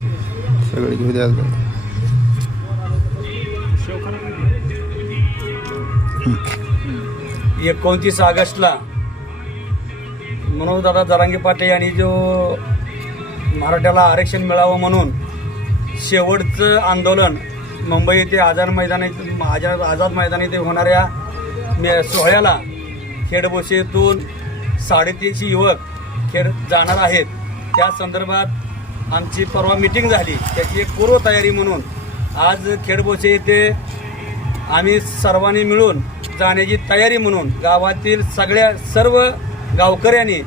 सगळे घेऊ द्या एकोणतीस ऑगस्टला मनोजदादा जरांगे पाटील यांनी जो मराठ्याला आरक्षण मिळावं म्हणून शेवटचं आंदोलन मुंबई येथे आझाद मैदान आझाद आझाद मैदान येथे होणाऱ्या मे सोहळ्याला खेडबोशेतून साडेतीनशे युवक खेड जाणार आहेत. त्या संदर्भात आमची परवा मिटिंग झाली. त्याची एक पूर्वतयारी म्हणून आज खेडबोशे येथे आम्ही सर्वांनी मिळून जाण्याची तयारी म्हणून गावातील सगळ्या सर्व गावकऱ्यांनी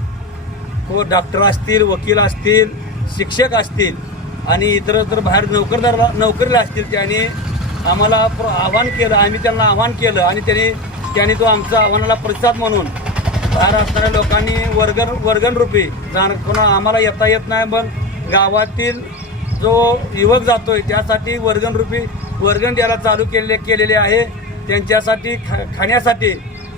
व डॉक्टर असतील वकील असतील शिक्षक असतील आणि इतर तर बाहेर नोकरदार नोकरीला असतील त्यांनी आम्हाला आव्हान केलं आम्ही त्यांना आव्हान केलं आणि त्यांनी त्यांनी तो आमचा आव्हानाला प्रतिसाद म्हणून बाहेर असणाऱ्या लोकांनी वर्गण वर्गणरूपी जाण कोणा आम्हाला येता येत नाही पण गावातील जो युवक जातो आहे त्यासाठी वर्गणरूपी वर्गण द्यायला चालू केले केलेले आहे त्यांच्यासाठी खा खाण्यासाठी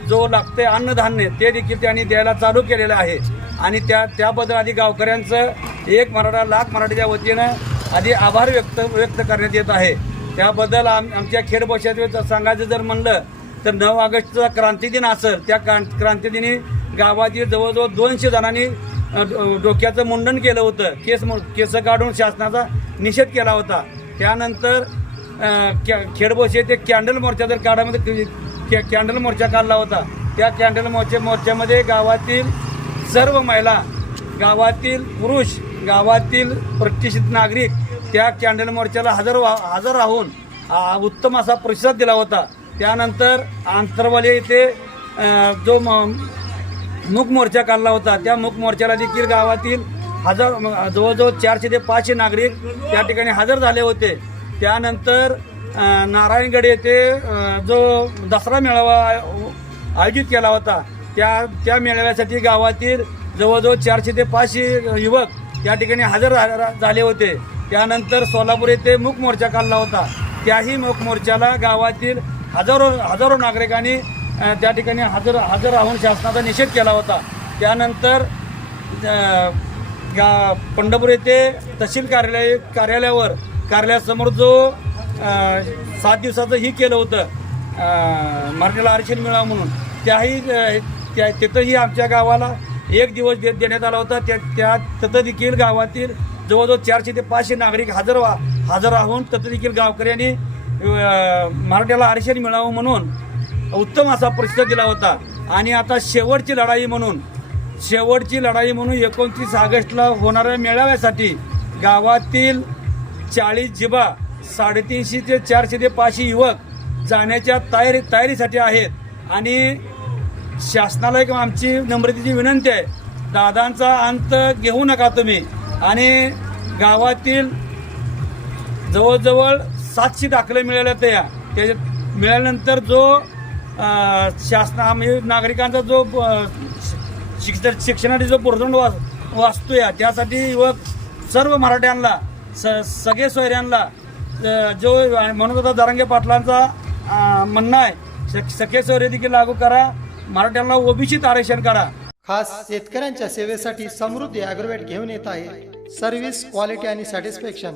जो लागते अन्नधान्य ते देखील त्यांनी द्यायला चालू केलेलं आहे. आणि त्या त्याबद्दल आधी गावकऱ्यांचं एक मराठा लाख मराठीच्या वतीनं आधी आभार व्यक्त व्यक्त करण्यात येत आहे. त्याबद्दल आम आमच्या खेड भाषेत सांगायचं जर म्हणलं तर नऊ ऑगस्टचा क्रांती दिन असेल. त्या क्रांत क्रांतिदिनी गावातील जवळजवळ दोनशे जणांनी डोक्याचं मुंडन केलं होतं. केस मु- केस काढून शासनाचा निषेध केला होता. त्यानंतर कॅ- खेडबोशे ते कॅन्डल मोर्चा जर काढामध्ये कॅ- कॅन्डल मोर्चा काढला होता. त्या कॅन्डल मोर्चे मोर्चामध्ये गावातील सर्व महिला गावातील पुरुष गावातील प्रतिष्ठित नागरिक त्या कॅन्डल मोर्चाला हजर वा हजर राहून उत्तम असा प्रतिसाद दिला होता. त्यानंतर आंतरवाले येथे जो म- मूक मोर्चा काढला होता. त्या मूक मोर्चाला देखील गावातील हजार जवळजवळ चारशे ते पाचशे नागरिक त्या ठिकाणी हजर झाले होते. त्यानंतर नारायणगड येथे जो दसरा मेळावा आयोजित केला होता त्या त्या मेळाव्यासाठी गावातील जवळजवळ चारशे ते पाचशे युवक त्या ठिकाणी हजर झाले होते. त्यानंतर सोलापूर येथे मूक मोर्चा काढला होता. त्याही मूक मोर्चाला गावातील हजारो हजारो नागरिकांनी त्या ठिकाणी हजर हजर राहून शासनाचा निषेध केला होता. त्यानंतर गा पंढरपूर येथे तहसील कार्यालय कार्यालयावर कार्यालयासमोर जो सात दिवसाचं ही केलं होतं मराठीला आरक्षण मिळावं म्हणून त्याही त्या तिथंही आमच्या गावाला एक दिवस दे देण्यात आला होता. त्या त्या तिथं देखील गावातील जवळजवळ चारशे ते पाचशे नागरिक हजर वा हजर राहून तिथं देखील गावकऱ्यांनी मराठ्याला आरक्षण मिळावं म्हणून उत्तम असा प्रसिद्ध दिला होता. आणि आता शेवटची लढाई म्हणून शेवटची लढाई म्हणून एकोणतीस ऑगस्टला होणाऱ्या मेळाव्यासाठी गावातील चाळीस जिबा साडेतीनशे ते चारशे ते पाचशे युवक जाण्याच्या तयारी तयारीसाठी आहेत. आणि शासनाला एक आमची नम्रतेची विनंती आहे दादांचा अंत घेऊ नका तुम्ही. आणि गावातील जवळजवळ सातशे दाखले मिळाल्या त्या त्याच्यात मिळाल्यानंतर जो शासना म्हणजे नागरिकांचा जो अ, शिक्षण शिक्षणासाठी जो पुरदंड वाच वाचतोय त्यासाठी युवक सर्व मराठ्यांना स सगळे सोयऱ्यांना जो म्हणून होता दरंगे पाटलांचा म्हणणं आहे स- सगळे सोयरे देखील लागू करा मराठ्यांना ओबीसीत आरक्षण करा. खास शेतकऱ्यांच्या सेवेसाठी समृद्धी ॲग्रोवेट घेऊन येत आहे. सर्व्हिस क्वालिटी आणि सॅटिस्फॅक्शन.